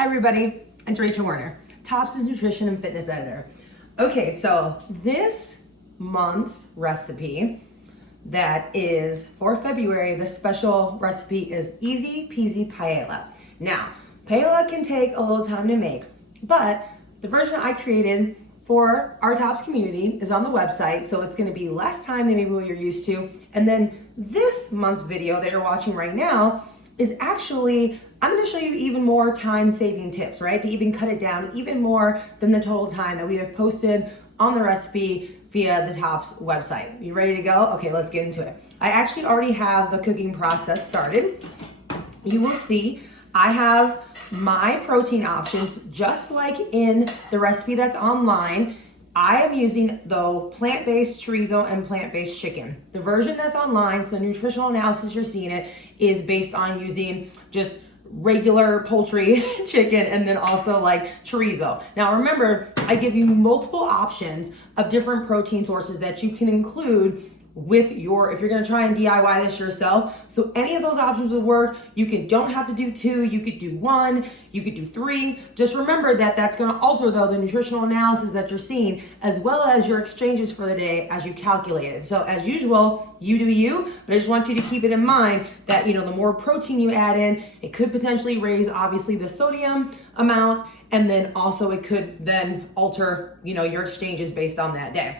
Hi everybody, it's Rachel Werner, Tops' nutrition and fitness editor. Okay, so this month's recipe that is for February, the special recipe is easy peasy paella. Now, paella can take a little time to make, but the version I created for our Tops community is on the website, so it's gonna be less time than maybe what you're used to. And then this month's video that you're watching right now is actually, I'm gonna show you even more time-saving tips, right? To even cut it down even more than the total time that we have posted on the recipe via the Tops website. You ready to go? Okay, let's get into it. I actually already have the cooking process started. You will see I have my protein options just like in the recipe that's online. I am using the plant-based chorizo and plant-based chicken. The version that's online, so the nutritional analysis you're seeing it, is based on using just regular poultry chicken and then also like chorizo. Now remember, I give you multiple options of different protein sources that you can include with your, if you're gonna try and DIY this yourself. So any of those options would work. Don't have to do 2, you could do 1, you could do 3. Just remember that that's gonna alter though the nutritional analysis that you're seeing, as well as your exchanges for the day as you calculate it. So as usual, you do you, but I just want you to keep it in mind that, the more protein you add in, it could potentially raise obviously the sodium amount, and then also it could then alter, your exchanges based on that day.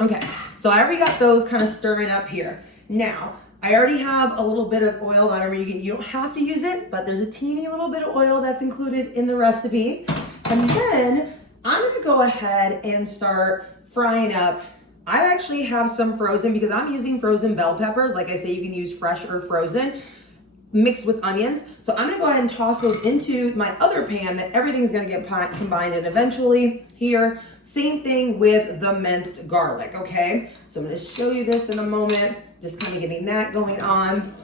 Okay, so I already got those kind of stirring up here. Now, I already have a little bit of oil that you don't have to use it, but there's a teeny little bit of oil that's included in the recipe. And then I'm gonna go ahead and start frying up. I actually have some frozen because I'm using frozen bell peppers. Like I say, you can use fresh or frozen, mixed with onions. So I'm gonna go ahead and toss those into my other pan that everything's gonna get combined in eventually here. Same thing with the minced garlic, okay? So I'm gonna show you this in a moment, just kind of getting that going on.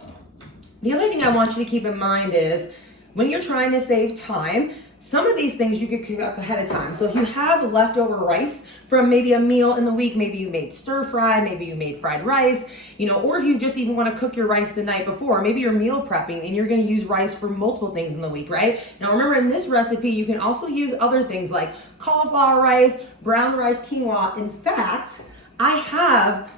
The other thing I want you to keep in mind is when you're trying to save time, some of these things you could cook up ahead of time. So if you have leftover rice from maybe a meal in the week, maybe you made stir fry, maybe you made fried rice, or if you just even want to cook your rice the night before, maybe you're meal prepping and you're going to use rice for multiple things in the week, right? Now remember, in this recipe, you can also use other things like cauliflower rice, brown rice, quinoa. In fact, I have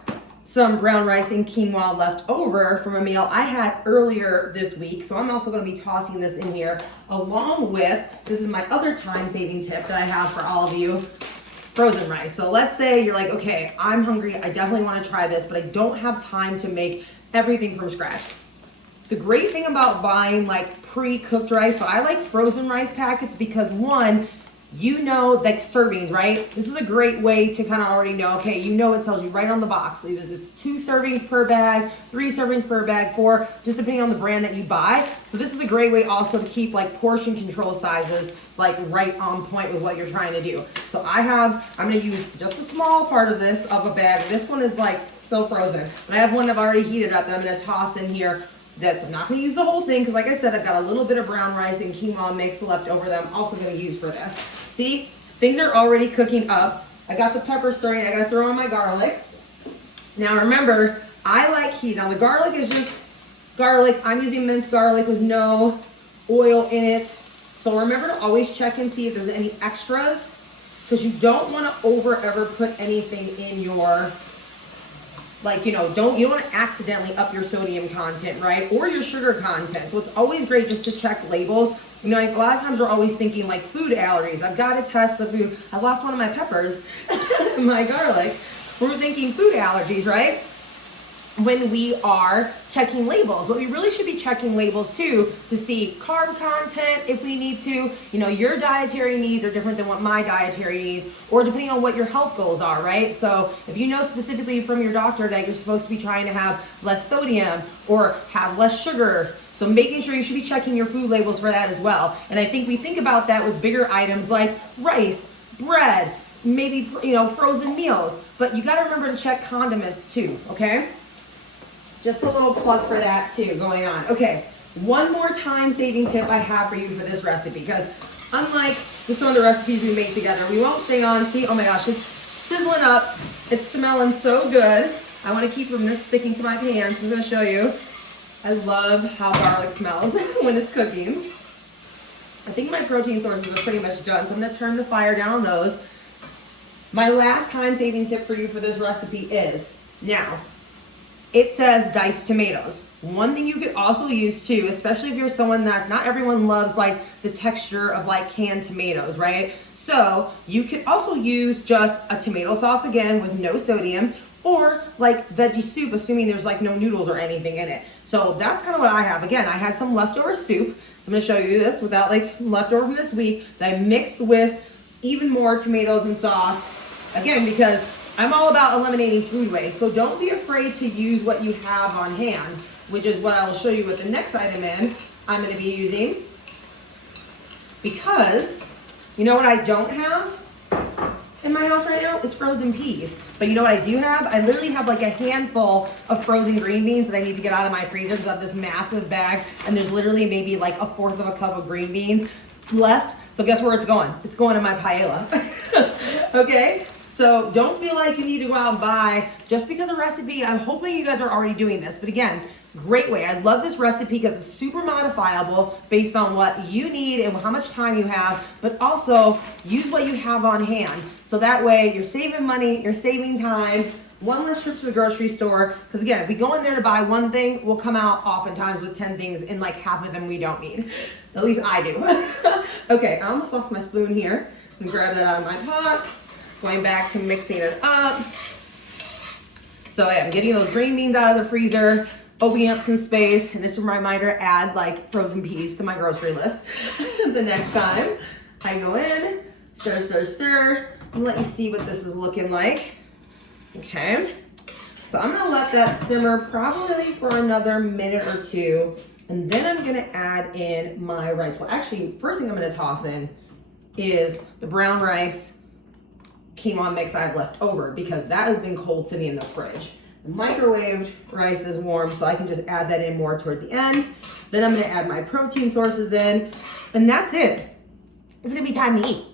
some brown rice and quinoa left over from a meal I had earlier this week. So I'm also gonna be tossing this in here along with, this is my other time-saving tip that I have for all of you, frozen rice. So let's say you're like, okay, I'm hungry, I definitely wanna try this, but I don't have time to make everything from scratch. The great thing about buying like pre-cooked rice, so I like frozen rice packets because one, like servings, right? This is a great way to kind of already know, okay, it tells you right on the box. It's 2 servings per bag, 3 servings per bag, 4, just depending on the brand that you buy. So this is a great way also to keep like portion control sizes like right on point with what you're trying to do. So I'm gonna use just a small part of this of a bag. This one is like still frozen, but I have one I've already heated up that I'm gonna toss in here. I'm not gonna use the whole thing because like I said, I've got a little bit of brown rice and quinoa mix left over that I'm also gonna use for this. See, things are already cooking up. I got the pepper stirring, I gotta throw in my garlic. Now remember, I like heat. Now the garlic is just garlic. I'm using minced garlic with no oil in it. So remember to always check and see if there's any extras, because you don't wanna ever put anything in your, you don't want to accidentally up your sodium content, right? Or your sugar content. So it's always great just to check labels. A lot of times we're always thinking like food allergies. I've got to test the food. I lost one of my peppers, my garlic. We're thinking food allergies, right? When we are checking labels, but we really should be checking labels too to see carb content if we need to. Your dietary needs are different than what my dietary needs, or depending on what your health goals are, right? So if you know specifically from your doctor that you're supposed to be trying to have less sodium or have less sugar, so making sure you should be checking your food labels for that as well. And I think we think about that with bigger items like rice, bread, maybe frozen meals, but you got to remember to check condiments too, okay? Just a little plug for that too going on. Okay, one more time-saving tip I have for you for this recipe, because unlike some of the recipes we make together, we won't stay on. See, oh my gosh, it's sizzling up. It's smelling so good. I want to keep from this sticking to my pan, so I'm going to show you. I love how garlic smells when it's cooking. I think my protein sources are pretty much done, so I'm gonna turn the fire down on those. My last time saving tip for you for this recipe is, now, it says diced tomatoes. One thing you could also use too, especially if you're someone not everyone loves like the texture of like canned tomatoes, right? So you could also use just a tomato sauce again with no sodium, or like veggie soup, assuming there's like no noodles or anything in it. So that's kind of what I have. Again, I had some leftover soup, so I'm gonna show you this without like leftover from this week that I mixed with even more tomatoes and sauce. Again, because I'm all about eliminating food waste, so don't be afraid to use what you have on hand, which is what I will show you with the next item I'm gonna be using. Because, you know what I don't have in my house right now is frozen peas. But you know what I do have? I literally have like a handful of frozen green beans that I need to get out of my freezer because I have this massive bag, and there's literally maybe like a fourth of a cup of green beans left. So guess where it's going? It's going in my paella. Okay? So don't feel like you need to go out and buy just because of recipe. I'm hoping you guys are already doing this. But again, great way. I love this recipe because it's super modifiable based on what you need and how much time you have, but also use what you have on hand. So that way you're saving money, you're saving time, one less trip to the grocery store. Because again, if we go in there to buy one thing, we'll come out oftentimes with 10 things and like half of them we don't need. At least I do. Okay, I almost lost my spoon here. I'm gonna grab that out of my pot. Going back to mixing it up. So yeah, I'm getting those green beans out of the freezer, opening up some space, and just a reminder, add like frozen peas to my grocery list the next time I go in. Stir, stir, stir, and let you see what this is looking like. Okay, so I'm gonna let that simmer probably for another minute or two, and then I'm gonna add in my rice. Well, actually, first thing I'm gonna toss in is the brown rice quinoa mix I have left over, because that has been cold sitting in the fridge. The microwaved rice is warm, so I can just add that in more toward the end. Then I'm gonna add my protein sources in, and that's it. It's gonna be time to eat.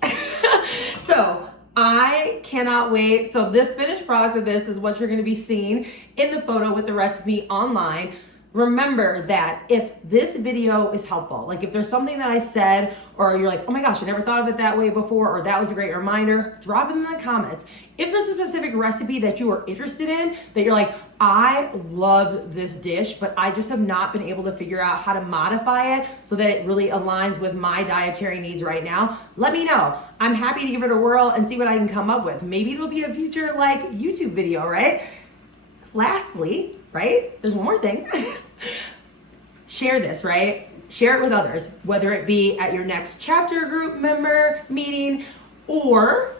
So I cannot wait. So this finished product of this is what you're gonna be seeing in the photo with the recipe online. Remember that if this video is helpful, like if there's something that I said, or you're like, oh my gosh, I never thought of it that way before, or that was a great reminder, drop it in the comments. If there's a specific recipe that you are interested in, that you're like, I love this dish, but I just have not been able to figure out how to modify it so that it really aligns with my dietary needs right now, let me know. I'm happy to give it a whirl and see what I can come up with. Maybe it'll be a future like YouTube video, right? Lastly, right? There's one more thing. Share this, right? Share it with others, whether it be at your next chapter group member meeting, or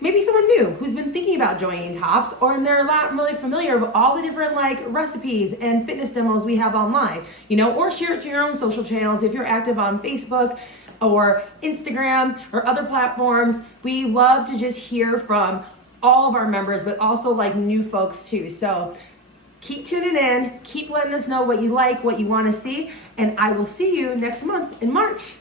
maybe someone new who's been thinking about joining Tops, or they're not really familiar with all the different like recipes and fitness demos we have online, you know, or share it to your own social channels if you're active on Facebook or Instagram or other platforms. We love to just hear from all of our members, but also like new folks too. So keep tuning in, keep letting us know what you like, what you want to see, and I will see you next month in March.